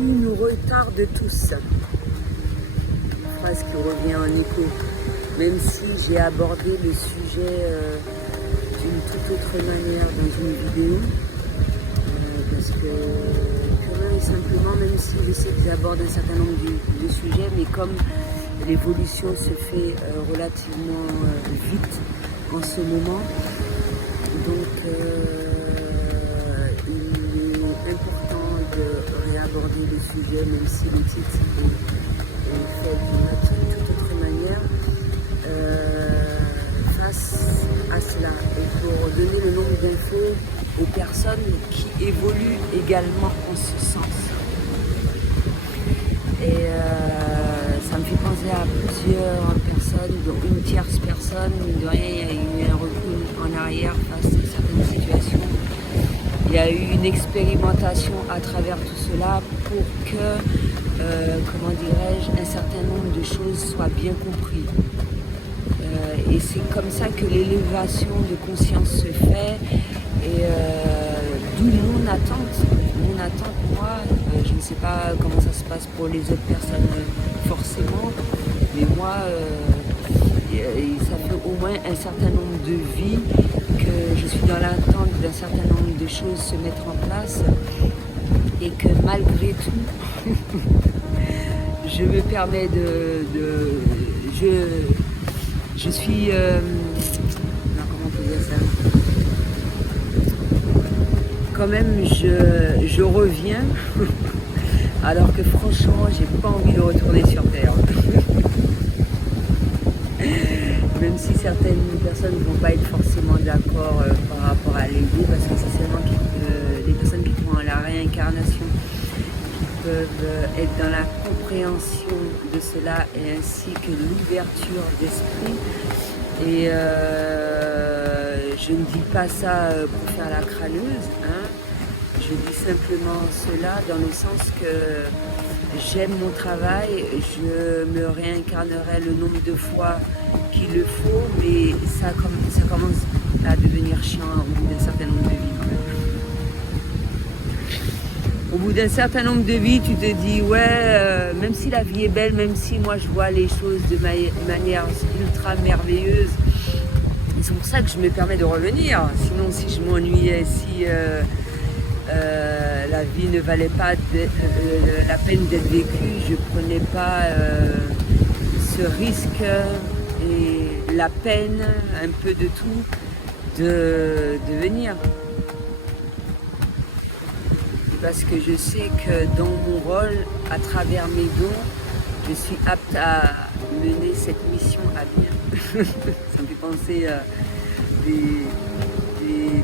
qui nous retarde tous. Phrase qui revient en écho. Même si j'ai abordé le sujet d'une toute autre manière dans une vidéo. Parce que purement et simplement, même si je sais que j'aborde un certain nombre de sujets, mais comme l'évolution se fait relativement vite en ce moment, donc il est important de réaborder le sujet, même si le titre est fait d'une toute autre manière, face à cela, et pour donner le nombre d'infos aux personnes qui évoluent également en ce sens. Et ça me fait penser à plusieurs personnes, dont une tierce personne, de rien, il y a eu un recul en arrière face à certaines situations. Il y a eu une expérimentation à travers tout cela pour que, comment dirais-je, un certain nombre de choses soient bien comprises. Et c'est comme ça que l'élévation de conscience se fait. Et d'où mon attente. Mon attente, moi, je ne sais pas comment ça se passe pour les autres personnes forcément, mais moi, ça fait au moins un certain nombre de vies que je suis dans l'attente d'un certain nombre de choses se mettre en place et que malgré tout, je me permets je suis... comment on peut dire ça ? Quand même, je reviens, alors que franchement, j'ai pas envie de retourner sur Terre. Même si certaines personnes ne vont pas être forcément d'accord par rapport à l'ego, parce que c'est seulement les personnes qui font la réincarnation qui peuvent être dans la compréhension de cela et ainsi que l'ouverture d'esprit. Et je ne dis pas ça pour faire la crâneuse, hein. Je dis simplement cela dans le sens que j'aime mon travail, je me réincarnerai le nombre de fois qu'il le faut, mais ça commence à devenir chiant au bout d'un certain nombre de vies quand même. Au bout d'un certain nombre de vies, tu te dis, ouais, même si la vie est belle, même si moi je vois les choses de manière ultra merveilleuse, c'est pour ça que je me permets de revenir. Sinon, si je m'ennuyais, si la vie ne valait pas la peine d'être vécue, je ne prenais pas ce risque et la peine, un peu de tout, de venir. Parce que je sais que dans mon rôle, à travers mes dons, je suis apte à mener cette mission à bien. Ça me fait penser à des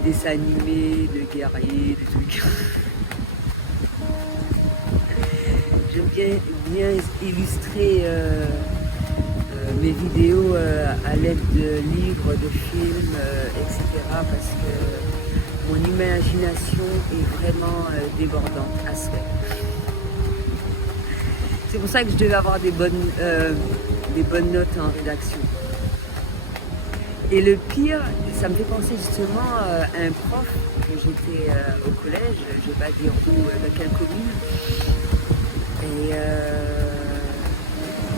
dessins animés, de guerriers, des trucs. J'aime bien illustrer mes vidéos à l'aide de livres, de films, etc. parce que mon imagination est vraiment débordante à souhait. C'est pour ça que je devais avoir des bonnes notes en rédaction. Et le pire, ça me fait penser justement à un prof que j'étais au collège, je ne vais pas dire où, dans quelle commune. Et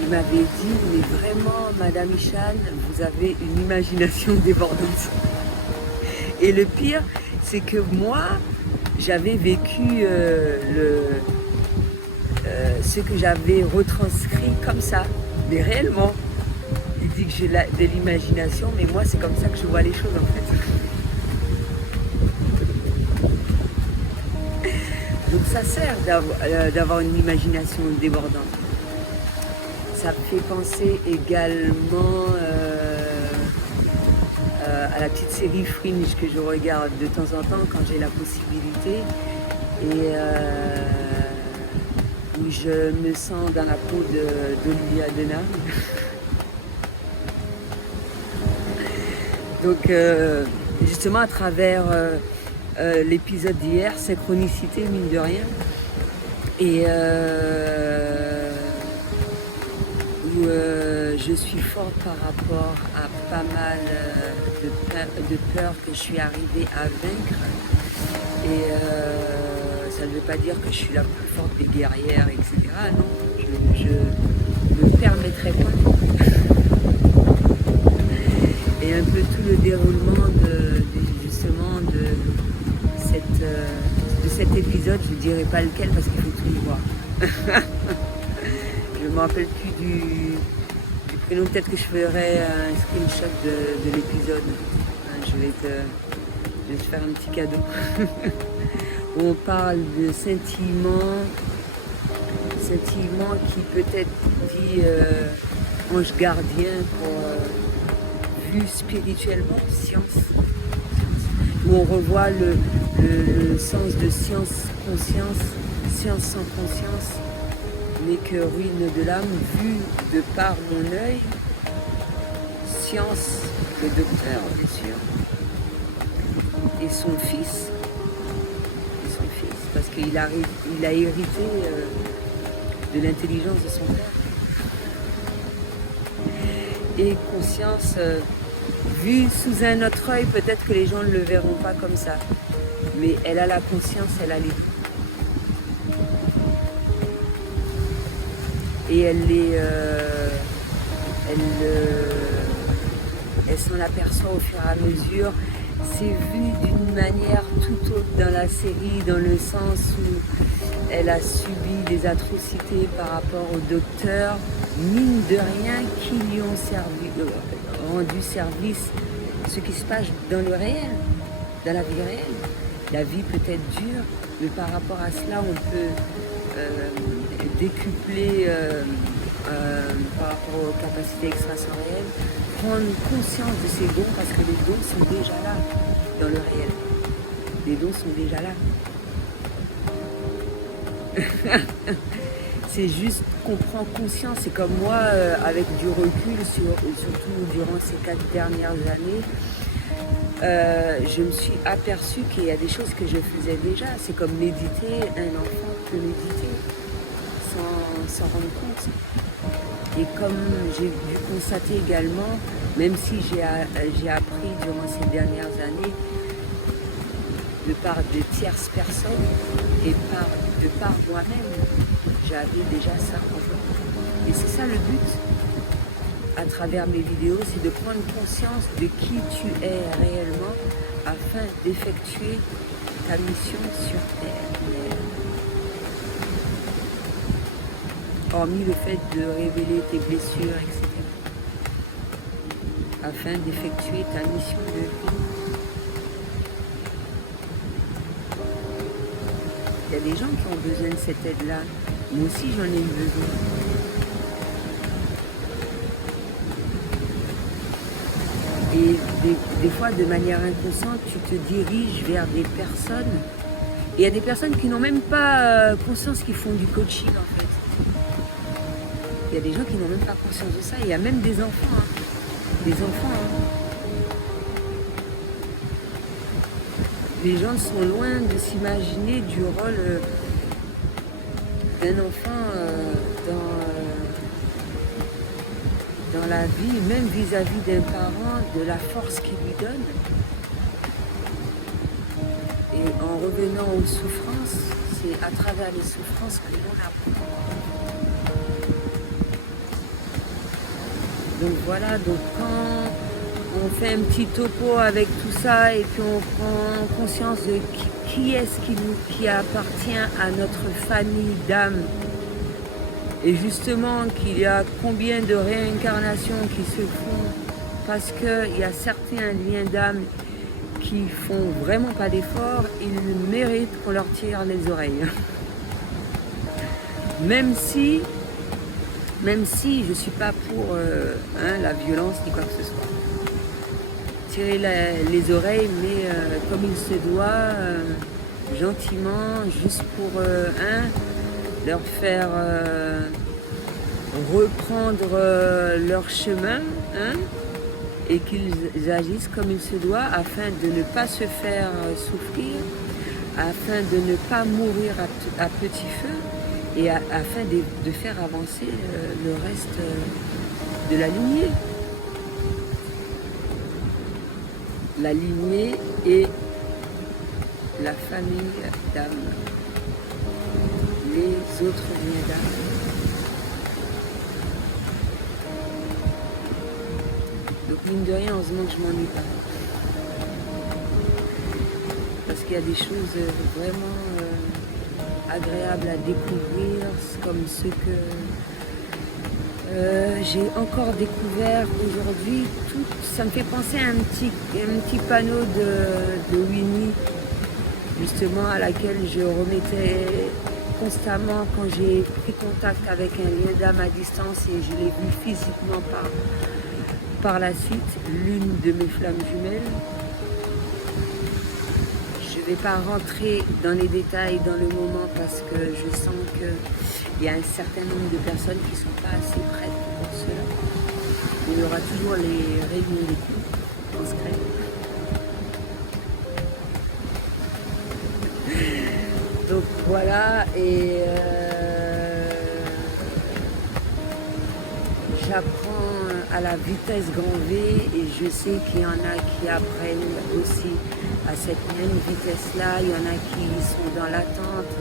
il m'avait dit, mais vraiment, Madame Ichan, vous avez une imagination débordante. Et le pire, c'est que moi, j'avais vécu ce que j'avais retranscrit comme ça, mais réellement. Il dit que j'ai de l'imagination, mais moi c'est comme ça que je vois les choses en fait. Donc ça sert d'avoir une imagination débordante. Ça me fait penser également à la petite série Fringe que je regarde de temps en temps quand j'ai la possibilité et où je me sens dans la peau d'Olivia Denham. Donc justement à travers l'épisode d'hier, synchronicité mine de rien, et où je suis forte par rapport à pas mal de peurs que je suis arrivée à vaincre. Et ça ne veut pas dire que je suis la plus forte des guerrières, etc. Non, je ne me permettrai pas. Et un peu tout le déroulement justement de cet épisode, je ne dirai pas lequel parce qu'il faut tout y voir. Je ne me rappelle plus du prénom, peut-être que je ferai un screenshot de l'épisode. Je vais te faire un petit cadeau. Où on parle de scintillement qui peut-être dit ange gardien pour vu spirituellement, science. Où on revoit le sens de science, conscience, science sans conscience, n'est que ruine de l'âme, vue de par mon œil, science, le docteur, bien sûr, et son fils, parce qu'il a hérité de l'intelligence de son père. Et conscience, vue sous un autre œil, peut-être que les gens ne le verront pas comme ça, mais elle a la conscience, elle a les deux. Et elle s'en aperçoit au fur et à mesure. C'est vu d'une manière tout autre dans la série, dans le sens où elle a subi des atrocités par rapport au docteur, mine de rien, qui lui ont rendu service, ce qui se passe dans le réel, dans la vie réelle. La vie peut être dure, mais par rapport à cela, on peut décupler par rapport aux capacités extrasensorielles, prendre conscience de ces dons, parce que les dons sont déjà là dans le réel. Les dons sont déjà là. C'est juste qu'on prend conscience. C'est comme moi, avec du recul, surtout durant ces 4 dernières années, je me suis aperçue qu'il y a des choses que je faisais déjà. C'est comme méditer, un enfant peut méditer sans rendre compte. Et comme j'ai dû constater également, même si j'ai appris durant ces dernières années, de par de tierces personnes et de par moi-même, j'avais déjà ça en moi. Et c'est ça le but à travers mes vidéos, c'est de prendre conscience de qui tu es réellement afin d'effectuer ta mission sur Terre. Hormis le fait de révéler tes blessures, etc. Afin d'effectuer ta mission de vie. Il y a des gens qui ont besoin de cette aide-là. Moi aussi, j'en ai eu besoin. Et des fois, de manière inconsciente, tu te diriges vers des personnes. Et il y a des personnes qui n'ont même pas conscience qu'ils font du coaching, en fait. Il y a des gens qui n'ont même pas conscience de ça. Il y a même des enfants. Hein. Des enfants. Hein. Les gens sont loin de s'imaginer du rôle d'un enfant dans la vie, même vis-à-vis d'un parent, de la force qu'il lui donne. Et en revenant aux souffrances, c'est à travers les souffrances que l'on apprend. Donc voilà, donc quand on fait un petit topo avec tout ça et puis on prend conscience de qui est-ce qui appartient à notre famille d'âme, et justement qu'il y a combien de réincarnations qui se font parce qu'il y a certains liens d'âme qui font vraiment pas d'efforts, ils méritent qu'on leur tire les oreilles. Même si je ne suis pas pour la violence ni quoi que ce soit. Tirer les oreilles, mais comme il se doit, gentiment, juste pour leur faire reprendre leur chemin, et qu'ils agissent comme il se doit afin de ne pas se faire souffrir, afin de ne pas mourir à petit feu, et afin de faire avancer le reste de la lignée. La lignée et la famille d'âme. les autres liens d'âme. Donc mine de rien, heureusement que je m'ennuie pas. Parce qu'il y a des choses vraiment agréables à découvrir, comme ceux que j'ai encore découvert aujourd'hui. Ça me fait penser à un petit panneau de Winnie, justement, à laquelle je remettais constamment quand j'ai pris contact avec un lien d'âme à distance et je l'ai vu physiquement par la suite, l'une de mes flammes jumelles. Je ne vais pas rentrer dans les détails dans le moment parce que je sens qu'il y a un certain nombre de personnes qui ne sont pas assez prêtes pour cela. Il y aura toujours les réunions d'équipe en secret. Donc voilà, et j'apprends à la vitesse grand V et je sais qu'il y en a qui apprennent aussi à cette même vitesse-là. Il y en a qui sont dans l'attente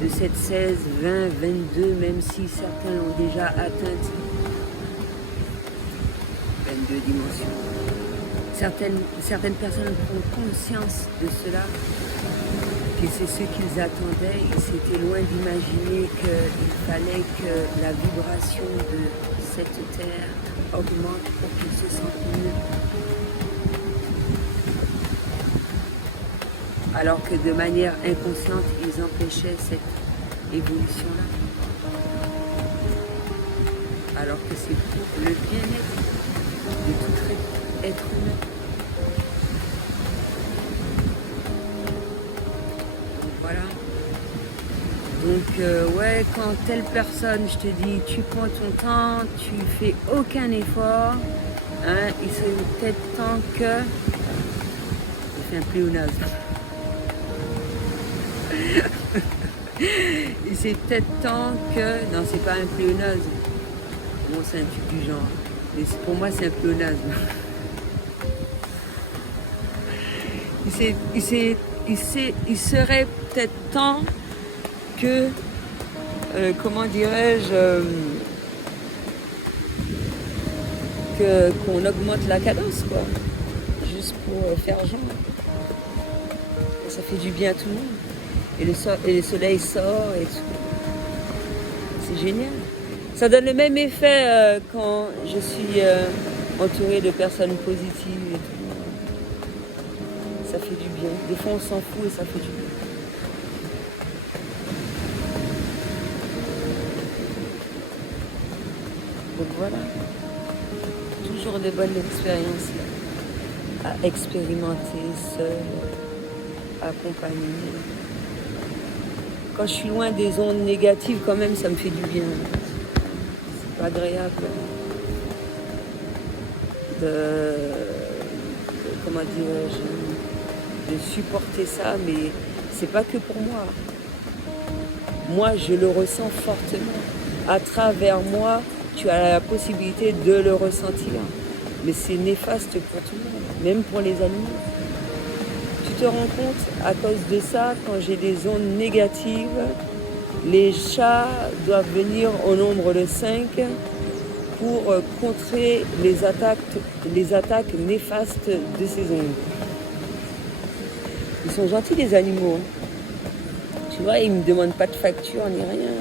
de cette 16, 20, 22, même si certains l'ont déjà atteinte. 22 dimensions. Certaines personnes prennent conscience de cela, que c'est ce qu'ils attendaient. Ils s'étaient loin d'imaginer qu'il fallait que la vibration de cette terre augmente pour qu'ils se sentent mieux. Alors que de manière inconsciente, ils empêchaient cette évolution-là. Alors que c'est pour le bien-être de tout être humain. Donc voilà. Donc ouais, quand telle personne, je te dis, tu prends ton temps, tu fais aucun effort, hein, il serait peut-être temps que... Il fait un pléonasme. Et c'est peut-être temps que... Non, c'est pas un pléonasme. Bon, c'est un truc du genre. Mais pour moi, c'est un pléonasme. Il serait peut-être temps que... comment dirais-je... qu'on augmente la cadence, quoi. Juste pour faire genre. Ça fait du bien à tout le monde. Et le soleil sort et tout. C'est génial. Ça donne le même effet quand je suis entourée de personnes positives et tout. Ça fait du bien. Des fois on s'en fout et ça fait du bien. Donc voilà. Toujours de bonnes expériences à expérimenter seul, accompagné. Quand je suis loin des ondes négatives, quand même, ça me fait du bien. C'est pas agréable comment dirais-je, de supporter ça, mais c'est pas que pour moi. Moi, je le ressens fortement. À travers moi, tu as la possibilité de le ressentir. Mais c'est néfaste pour tout le monde, même pour les animaux. Tu te rends compte, à cause de ça, quand j'ai des ondes négatives, les chats doivent venir au nombre de 5 pour contrer les attaques néfastes de ces ondes. Ils sont gentils, les animaux. Tu vois, ils ne me demandent pas de facture ni rien.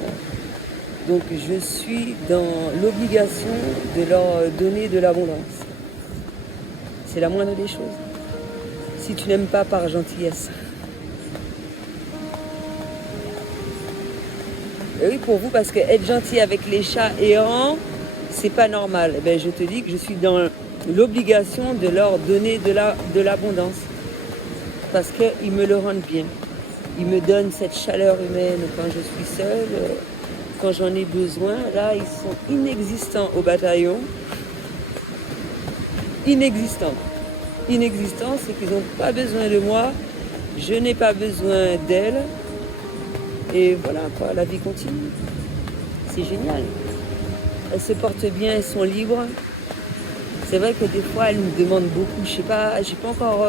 Donc je suis dans l'obligation de leur donner de l'abondance. C'est la moindre des choses. Si tu n'aimes pas par gentillesse. Et oui, pour vous, parce que être gentil avec les chats errants, c'est pas normal. Eh bien, je te dis que je suis dans l'obligation de leur donner de l'abondance. Parce qu'ils me le rendent bien. Ils me donnent cette chaleur humaine quand je suis seule, quand j'en ai besoin. Là, ils sont inexistants au bataillon. Inexistants. Inexistants, c'est qu'ils n'ont pas besoin de moi. Je n'ai pas besoin d'elles. Et voilà, quoi, la vie continue. C'est génial. Elles se portent bien, elles sont libres. C'est vrai que des fois, elles me demandent beaucoup. Je sais pas, j'ai pas encore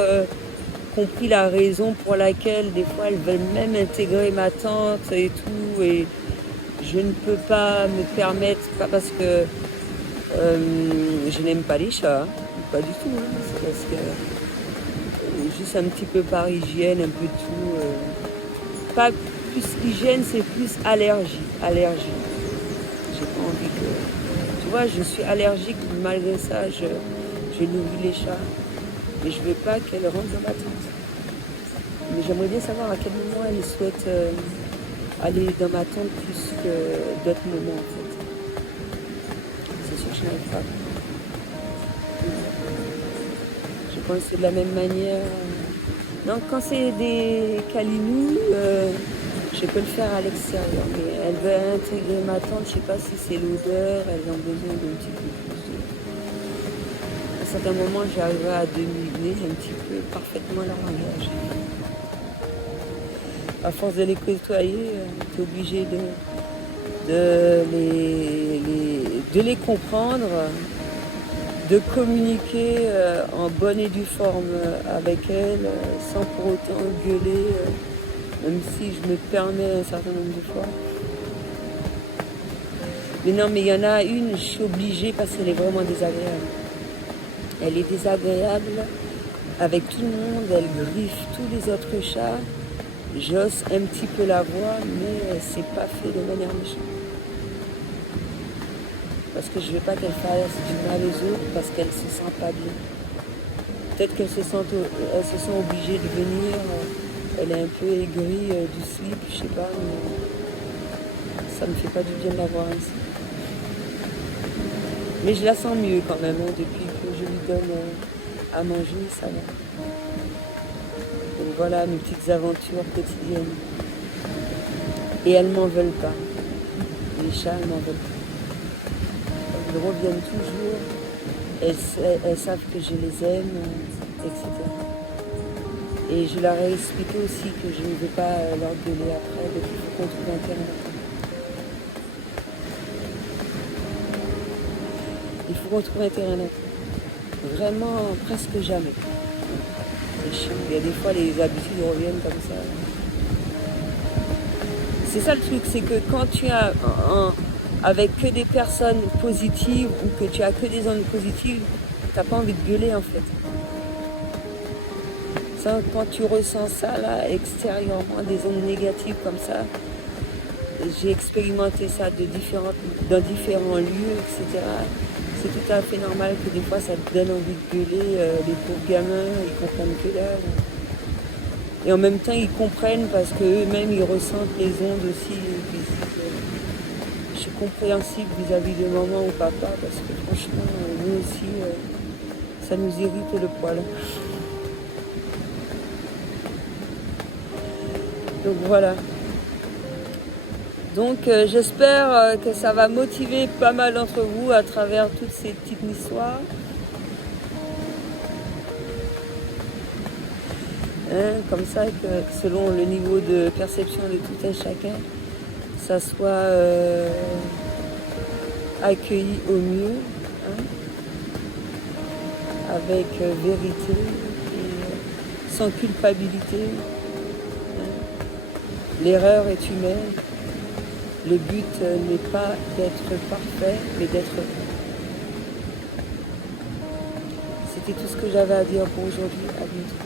compris la raison pour laquelle des fois elles veulent même intégrer ma tante et tout, et je ne peux pas me permettre, pas parce que je n'aime pas les chats, hein, pas du tout, hein, c'est parce que juste un petit peu par hygiène, un peu de tout. Pas plus hygiène, c'est plus allergie. Allergie. J'ai pas envie que. Tu vois, je suis allergique, malgré ça, je nourris les chats. Mais je veux pas qu'elle rentre dans ma tente. Mais j'aimerais bien savoir à quel moment elle souhaite aller dans ma tente plus que d'autres moments, en fait. C'est sûr que je n'arrive pas. Je pense que c'est de la même manière. Non, quand c'est des calinous, je peux le faire à l'extérieur. Mais elle veut intégrer ma tente, je sais pas si c'est l'odeur, elles ont besoin d'un petit peu plus de. À certains moments, j'arriverai à deviner un petit peu parfaitement leur langage. À force de les côtoyer, tu es obligé de les comprendre, de communiquer en bonne et due forme avec elles, sans pour autant gueuler, même si je me permets un certain nombre de fois. Mais non, mais il y en a une, je suis obligée parce qu'elle est vraiment désagréable. Elle est désagréable avec tout le monde, elle griffe tous les autres chats. J'ose un petit peu la voir, mais c'est pas fait de manière méchante. Parce que je veux pas qu'elle fasse du mal aux autres, parce qu'elle se sent pas bien. Peut-être qu'elle se sent obligée de venir, elle est un peu aigrie du slip, je sais pas, mais ça me fait pas du bien de la voir ainsi. Mais je la sens mieux quand même, hein, depuis que je lui donne à manger, ça va. Donc voilà mes petites aventures quotidiennes. Et elles m'en veulent pas. Les chats, elles m'en veulent pas. Elles reviennent toujours. Elles savent que je les aime, etc. Et je leur ai expliqué aussi que je ne vais pas leur gueuler après, donc il faut qu'on trouve un terrain d'entente. Il faut qu'on trouve un terrain d'entente. Vraiment, presque jamais. C'est chiant. Il y a des fois, les habitudes reviennent comme ça. C'est ça le truc, c'est que quand tu as avec que des personnes positives ou que tu as que des ondes positives, tu n'as pas envie de gueuler en fait. Ça, quand tu ressens ça là, extérieurement, des ondes négatives comme ça, j'ai expérimenté ça dans différents lieux, etc. C'est tout à fait normal que des fois ça te donne envie de gueuler, les pauvres gamins, ils comprennent que dalle. Et en même temps, ils comprennent parce qu'eux-mêmes, ils ressentent les ondes aussi. Je suis compréhensible vis-à-vis de maman ou papa parce que franchement, nous aussi, ça nous irrite le poil. Donc voilà. Donc j'espère que ça va motiver pas mal d'entre vous à travers toutes ces petites histoires. Hein, comme ça, que selon le niveau de perception de tout un chacun, ça soit accueilli au mieux, hein, avec vérité et sans culpabilité. Hein. L'erreur est humaine. Le but n'est pas d'être parfait, mais d'être vrai. C'était tout ce que j'avais à dire pour aujourd'hui. À bientôt.